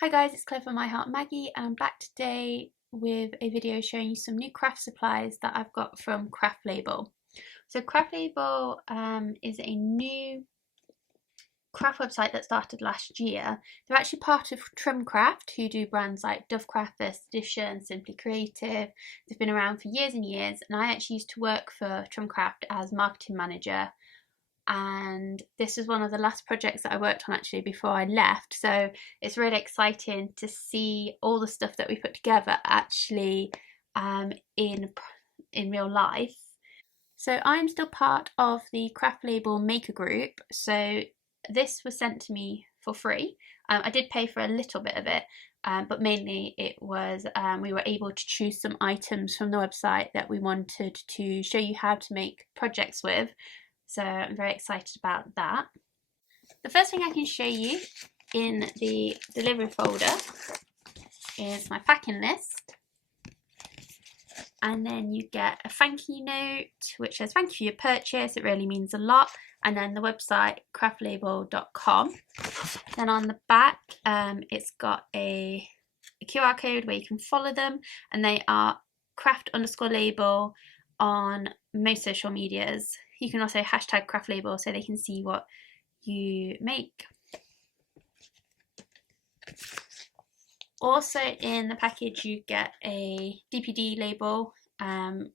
Hi guys, it's Claire from My Heart Maggie and I'm back today with a video showing you some new craft supplies that I've got from Craft Label. So Craft Label is a new craft website that started last year. They're actually part of Trimcraft, who do brands like Dovecraft, First Edition, Simply Creative. They've been around for years and years, and I actually used to work for Trimcraft as marketing manager, and this was one of the last projects that I worked on actually before I left, so it's really exciting to see all the stuff that we put together actually in real life. So I'm still part of the Craft Label Maker Group, so this was sent to me for free. I did pay for a little bit of it, but mainly it was we were able to choose some items from the website that we wanted to show you how to make projects with. So I'm very excited about that. The first thing I can show you in the delivery folder is my packing list. And then you get a thank you note which says thank you for your purchase, it really means a lot. And then the website craftlabel.com. Then on the back it's got a QR code where you can follow them, and they are craft_label on most social medias. You can also hashtag craft label so they can see what you make. Also in the package you get a DPD label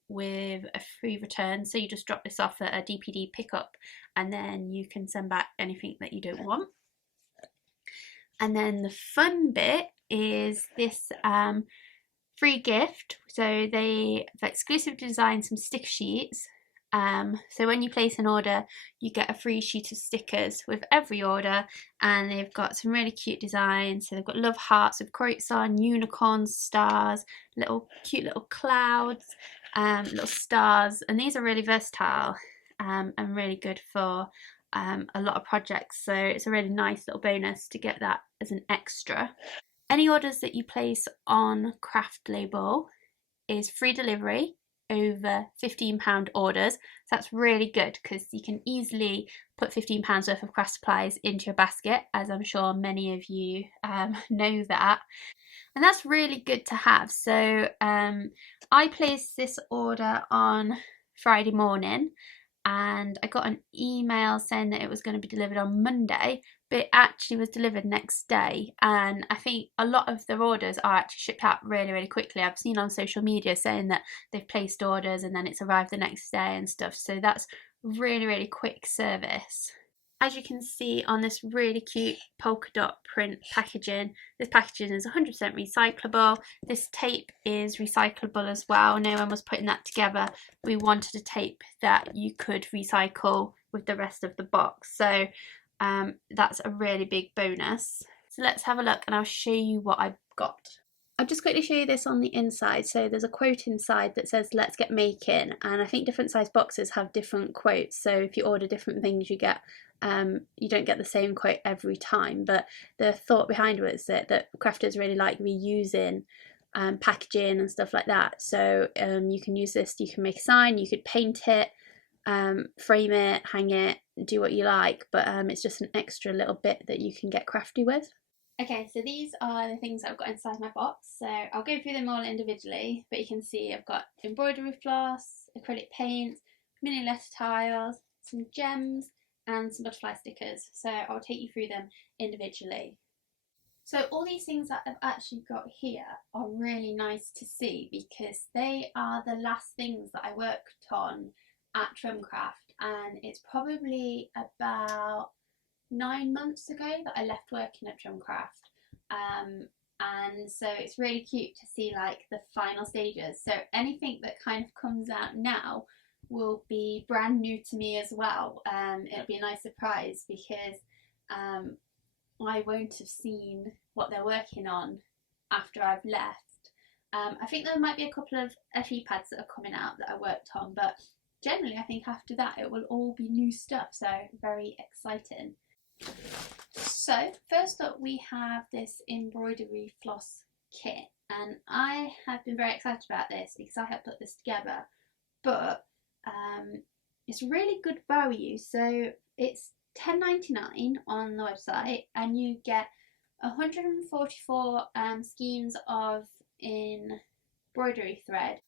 with a free return, so you just drop this off at a DPD pickup and then you can send back anything that you don't want. And then the fun bit is this free gift. So they've exclusively designed some sticker sheets. So when you place an order, you get a free sheet of stickers with every order, and they've got some really cute designs. So they've got love hearts with quotes on, unicorns, stars, cute little clouds, little stars, and these are really versatile and really good for a lot of projects. So it's a really nice little bonus to get that as an extra. Any orders that you place on Craft Label is free delivery over £15 orders. So that's really good because you can easily put £15 worth of craft supplies into your basket, as I'm sure many of you know that. And that's really good to have. So I placed this order on Friday morning and I got an email saying that it was going to be delivered on Monday, but it actually was delivered next day. And I think a lot of their orders are actually shipped out really, really quickly. I've seen on social media saying that they've placed orders and then it's arrived the next day and stuff. So that's really, really quick service. As you can see on this really cute polka dot print packaging, this packaging is 100% recyclable. This tape is recyclable as well. No one was putting that together. We wanted a tape that you could recycle with the rest of the box. So that's a really big bonus. So let's have a look and I'll show you what I've got. I'll just quickly show you this on the inside. So there's a quote inside that says let's get making, and I think different size boxes have different quotes, so if you order different things you don't get the same quote every time, but the thought behind it was that crafters really like reusing packaging and stuff like that. So you can use this, you can make a sign, you could paint it, frame it, hang it, do what you like, but it's just an extra little bit that you can get crafty with. Okay, so these are the things that I've got inside my box. So I'll go through them all individually, but you can see I've got embroidery floss, acrylic paint, mini letter tiles, some gems, and some butterfly stickers. So I'll take you through them individually. So all these things that I've actually got here are really nice to see because they are the last things that I worked on at Trimcraft, and it's probably about 9 months ago that I left working at Trimcraft, and so it's really cute to see like the final stages. So anything that kind of comes out now will be brand new to me as well. It'll be a nice surprise because I won't have seen what they're working on after I've left. I think there might be a couple of FE pads that are coming out that I worked on, but generally I think after that it will all be new stuff, so very exciting. So first up we have this embroidery floss kit, and I have been very excited about this because I helped put this together, but it's really good value. So it's £10.99 on the website and you get 144 skeins of embroidery thread.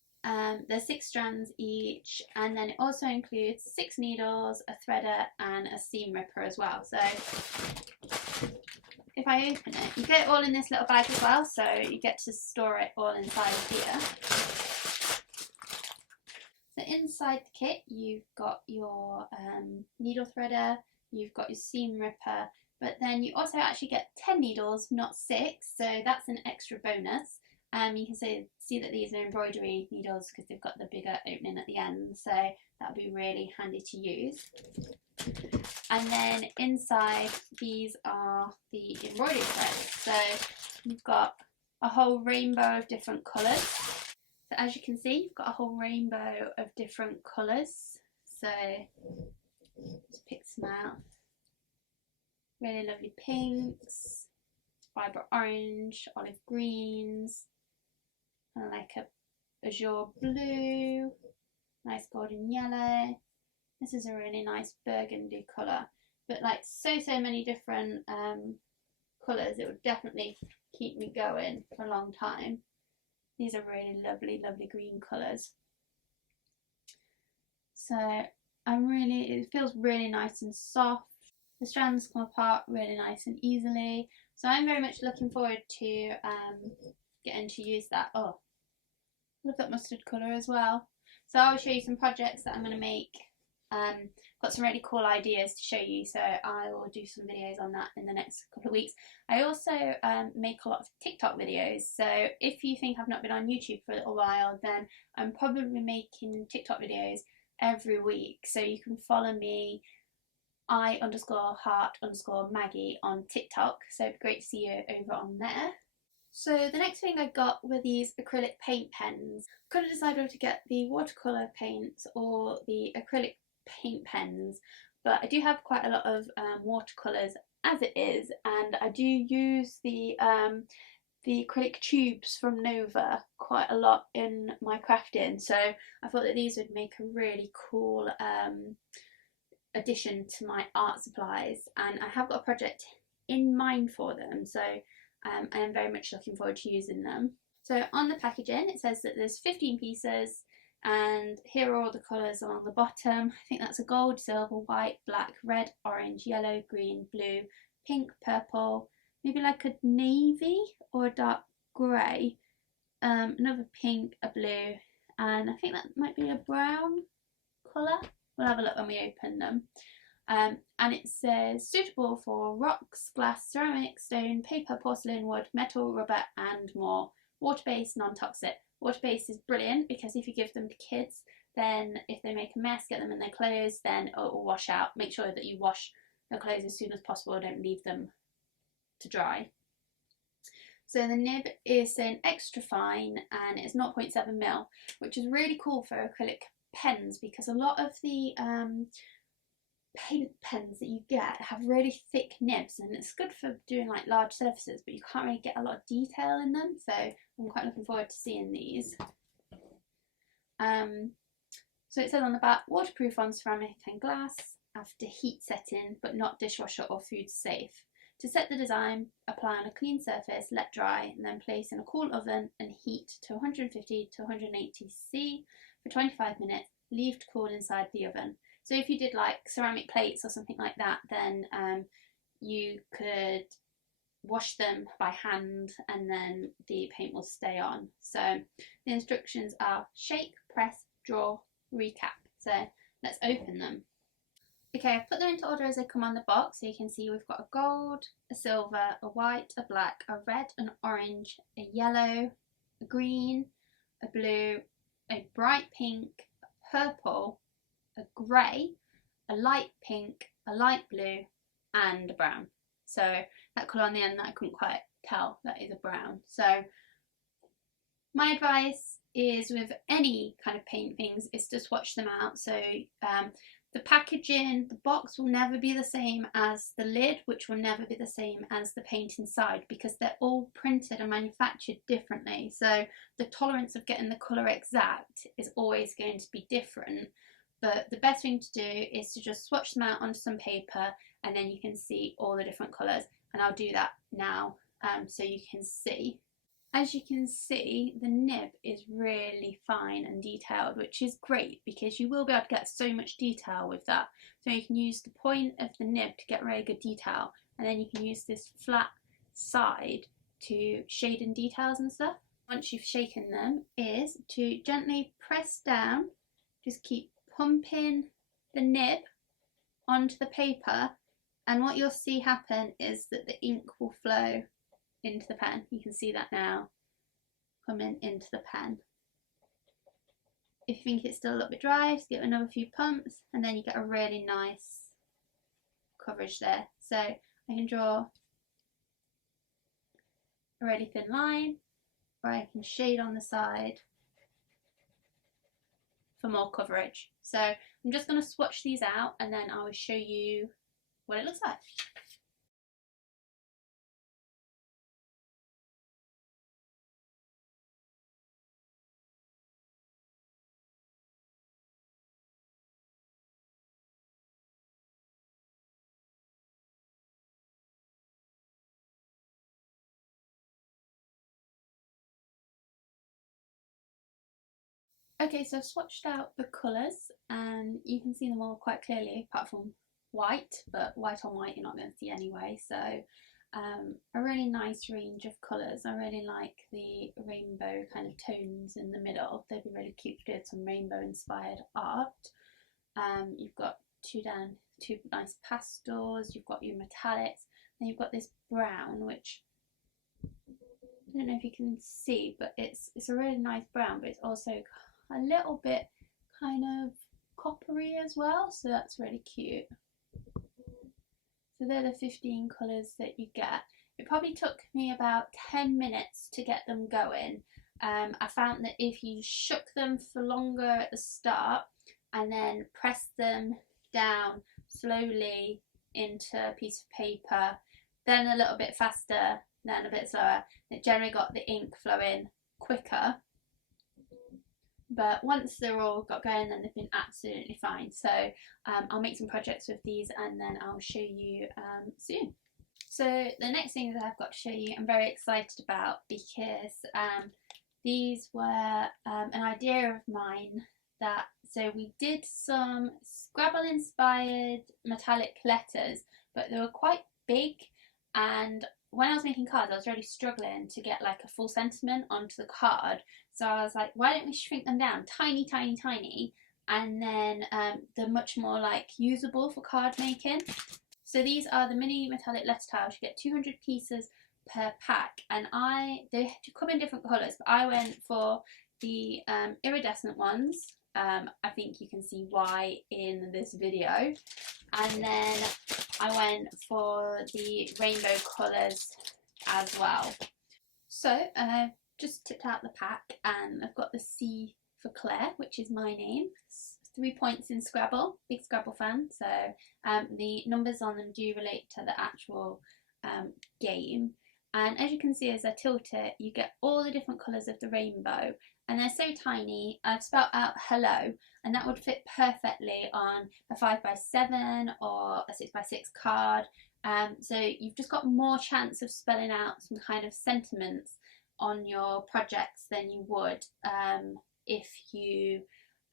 There's 6 strands each, and then it also includes 6 needles, a threader and a seam ripper as well. So if I open it, you get it all in this little bag as well, so you get to store it all inside of here. So inside the kit you've got your needle threader, you've got your seam ripper, but then you also actually get 10 needles, not 6, so that's an extra bonus. You can see that these are embroidery needles because they've got the bigger opening at the end, so that'll be really handy to use. And then inside these are the embroidery threads, so you've got a whole rainbow of different colours. So as you can see, you've got a whole rainbow of different colours, so just pick some out. Really lovely pinks, vibrant orange, olive greens, and like a azure blue, nice golden yellow. This is a really nice burgundy colour, but like so many different colours, it would definitely keep me going for a long time. These are really lovely green colours. So it feels really nice and soft. The strands come apart really nice and easily. So I'm very much looking forward to getting to use that. Oh, love that mustard colour as well. So I'll show you some projects that I'm going to make. Got some really cool ideas to show you, so I will do some videos on that in the next couple of weeks. I also make a lot of TikTok videos, so if you think I've not been on YouTube for a little while, then I'm probably making TikTok videos every week, so you can follow me I_heart_Maggie on TikTok, so it'd be great to see you over on there. So the next thing I got were these acrylic paint pens. Couldn't decide whether to get the watercolour paints or the acrylic paint pens, but I do have quite a lot of watercolours as it is, and I do use the acrylic tubes from Nova quite a lot in my crafting, so I thought that these would make a really cool addition to my art supplies, and I have got a project in mind for them, so I am very much looking forward to using them. So on the packaging it says that there's 15 pieces, and here are all the colours along the bottom. I think that's a gold, silver, white, black, red, orange, yellow, green, blue, pink, purple, maybe like a navy or a dark grey, another pink, a blue, and I think that might be a brown colour. We'll have a look when we open them. And it says suitable for rocks, glass, ceramic, stone, paper, porcelain, wood, metal, rubber and more. Water-based, non-toxic. Water-based is brilliant because if you give them to kids, then if they make a mess, get them in their clothes, then it will wash out. Make sure that you wash the clothes as soon as possible, don't leave them to dry. So the nib is saying extra fine and it's 0.7mm, which is really cool for acrylic pens because a lot of the paint pens that you get have really thick nibs, and it's good for doing like large surfaces, but you can't really get a lot of detail in them, so I'm quite looking forward to seeing these. So it says on the back, waterproof on ceramic and glass after heat setting, but not dishwasher or food safe. To set the design, apply on a clean surface, let dry, and then place in a cool oven and heat to 150 to 180 C for 25 minutes. Leave to cool inside the oven. So if you did like ceramic plates or something like that, then you could wash them by hand and then the paint will stay on. So the instructions are shake, press, draw, recap. So let's open them. Okay, I've put them into order as they come on the box, so you can see we've got a gold, a silver, a white, a black, a red, an orange, a yellow, a green, a blue, a bright pink, a purple, a grey, a light pink, a light blue and a brown. So that colour on the end that I couldn't quite tell, that is a brown. So my advice is with any kind of paint things is to swatch them out. So the packaging, the box will never be the same as the lid, which will never be the same as the paint inside because they're all printed and manufactured differently. So the tolerance of getting the colour exact is always going to be different. But the best thing to do is to just swatch them out onto some paper and then you can see all the different colours, and I'll do that now so you can see. As you can see, the nib is really fine and detailed, which is great because you will be able to get so much detail with that. So you can use the point of the nib to get really good detail, and then you can use this flat side to shade in details and stuff. Once you've shaken them, is to gently press down, just keep pumping the nib onto the paper, and what you'll see happen is that the ink will flow into the pen. You can see that now coming into the pen. If you think it's still a little bit dry, just give it another few pumps, and then you get a really nice coverage there. So I can draw a really thin line, or I can shade on the side for more coverage. So I'm just going to swatch these out and then I will show you what it looks like. Okay, so I've swatched out the colours and you can see them all quite clearly apart from white, but white on white you're not going to see anyway. So a really nice range of colours. I really like the rainbow kind of tones in the middle. They'd be really cute if you did some rainbow inspired art. You've got two nice pastels, you've got your metallics, and you've got this brown, which I don't know if you can see, but it's a really nice brown, but it's also a little bit kind of coppery as well, so that's really cute. So they're the 15 colours that you get. It probably took me about 10 minutes to get them going. I found that if you shook them for longer at the start and then pressed them down slowly into a piece of paper, then a little bit faster, then a bit slower, it generally got the ink flowing quicker. But once they're all got going, then they've been absolutely fine. So I'll make some projects with these and then I'll show you soon. So the next thing that I've got to show you, I'm very excited about because these were an idea of mine. So we did some Scrabble inspired metallic letters, but they were quite big, and when I was making cards I was really struggling to get like a full sentiment onto the card. So I was like, why don't we shrink them down tiny, and then they're much more like usable for card making. So these are the mini metallic letter tiles. You get 200 pieces per pack, and they come in different colours, but I went for the iridescent ones. I think you can see why in this video. And then I went for the rainbow colours as well. So I've just tipped out the pack and I've got the C for Claire, which is my name. 3 points in Scrabble, big Scrabble fan. So the numbers on them do relate to the actual game. And as you can see, as I tilt it, you get all the different colours of the rainbow. And they're so tiny. I've spelled out hello, and that would fit perfectly on a 5x7 or a 6x6 card. So you've just got more chance of spelling out some kind of sentiments on your projects than you would if you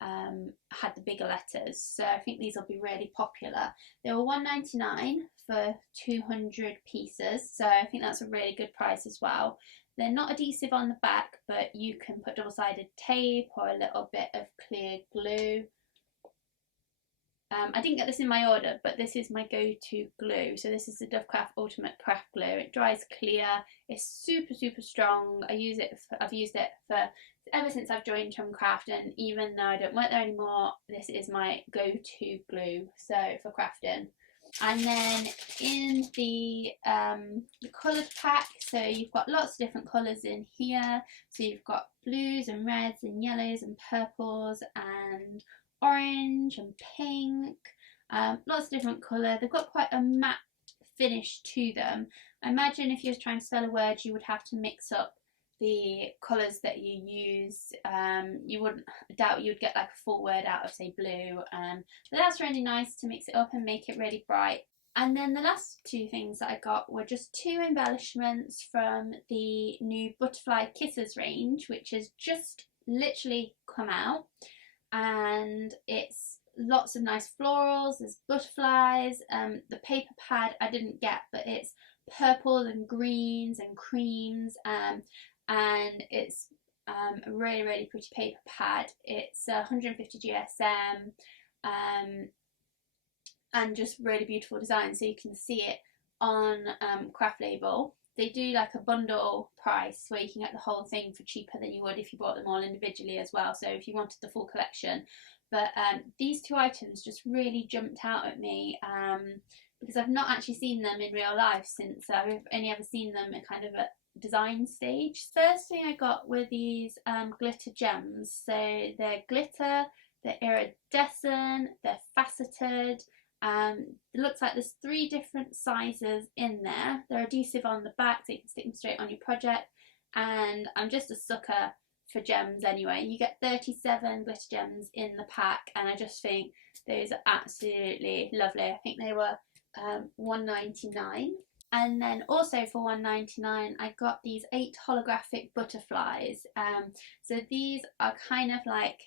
had the bigger letters. So I think these will be really popular. They were $1.99 for 200 pieces, so I think that's a really good price as well. They're not adhesive on the back, but you can put double-sided tape or a little bit of clear glue. I didn't get this in my order, but this is my go-to glue. So this is the Dovecraft Ultimate Craft Glue. It dries clear. It's super strong. I've used it for ever since I've joined Craft, and even though I don't work there anymore, this is my go-to glue. So for crafting. And then in the coloured pack, so you've got lots of different colours in here. So you've got blues and reds and yellows and purples and orange and pink, lots of different colour. They've got quite a matte finish to them. I imagine if you were trying to spell a word, you would have to mix up the colours that you use. You wouldn't doubt you would get like a full word out of say blue, but that's really nice to mix it up and make it really bright. And then the last two things that I got were just two embellishments from the new Butterfly Kisses range, which has just literally come out, and it's lots of nice florals, there's butterflies. The paper pad I didn't get, but it's purples and greens and creams, and it's a really, really pretty paper pad. It's 150 GSM, and just really beautiful design, so you can see it on Craft Label. They do like a bundle price where you can get the whole thing for cheaper than you would if you bought them all individually as well, so if you wanted the full collection. But these two items just really jumped out at me, because I've not actually seen them in real life since I've only ever seen them at kind of a design stage. First thing I got were these glitter gems. So they're glitter, they're iridescent, they're faceted. It looks like there's 3 different sizes in there. They're adhesive on the back so you can stick them straight on your project, and I'm just a sucker for gems anyway. You get 37 glitter gems in the pack, and I just think those are absolutely lovely. I think they were $1.99. And then also for $1.99 I got these 8 holographic butterflies. So these are kind of like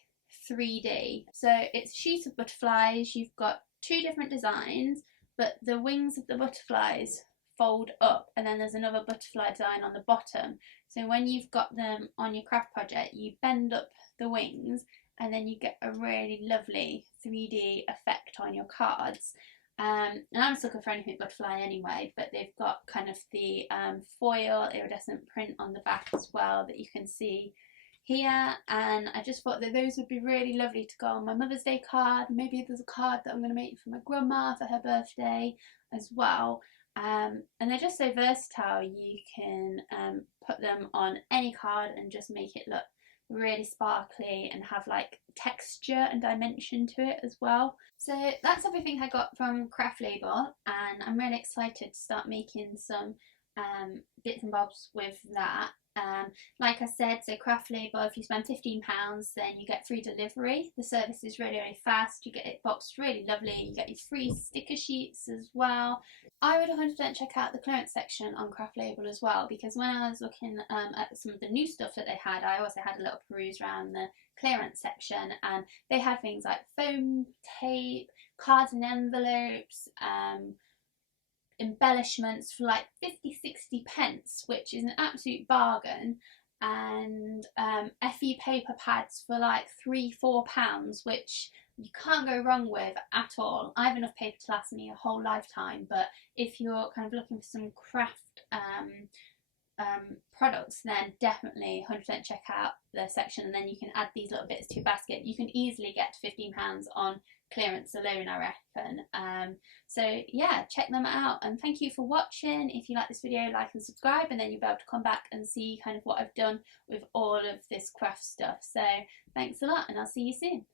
3D. So it's a sheet of butterflies. You've got 2 different designs, but the wings of the butterflies fold up, and then there's another butterfly design on the bottom. So when you've got them on your craft project, you bend up the wings, and then you get a really lovely 3D effect on your cards. And I'm a sucker for anything butterfly anyway, but they've got kind of the foil iridescent print on the back as well that you can see here, and I just thought that those would be really lovely to go on my Mother's Day card. Maybe there's a card that I'm going to make for my grandma for her birthday as well. And they're just so versatile. You can put them on any card and just make it look really sparkly and have like texture and dimension to it as well. So that's everything I got from Craft Label, and I'm really excited to start making some bits and bobs with that. Like I said, so Craft Label, if you spend £15, then you get free delivery. The service is really, really fast. You get it boxed really lovely. You get your free sticker sheets as well. I would 100% check out the clearance section on Craft Label as well, because when I was looking at some of the new stuff that they had, I also had a little peruse around the clearance section, and they had things like foam tape, cards and envelopes, embellishments for like 50-60 pence, which is an absolute bargain, and FE paper pads for like £3-4, which you can't go wrong with at all. I have enough paper to last me a whole lifetime, but if you're kind of looking for some craft products, then definitely 100% check out the section, and then you can add these little bits to your basket. You can easily get to £15 on clearance alone, I reckon. So yeah, check them out, and thank you for watching. If you like this video, like and subscribe, and then you'll be able to come back and see kind of what I've done with all of this craft stuff. So thanks a lot, and I'll see you soon.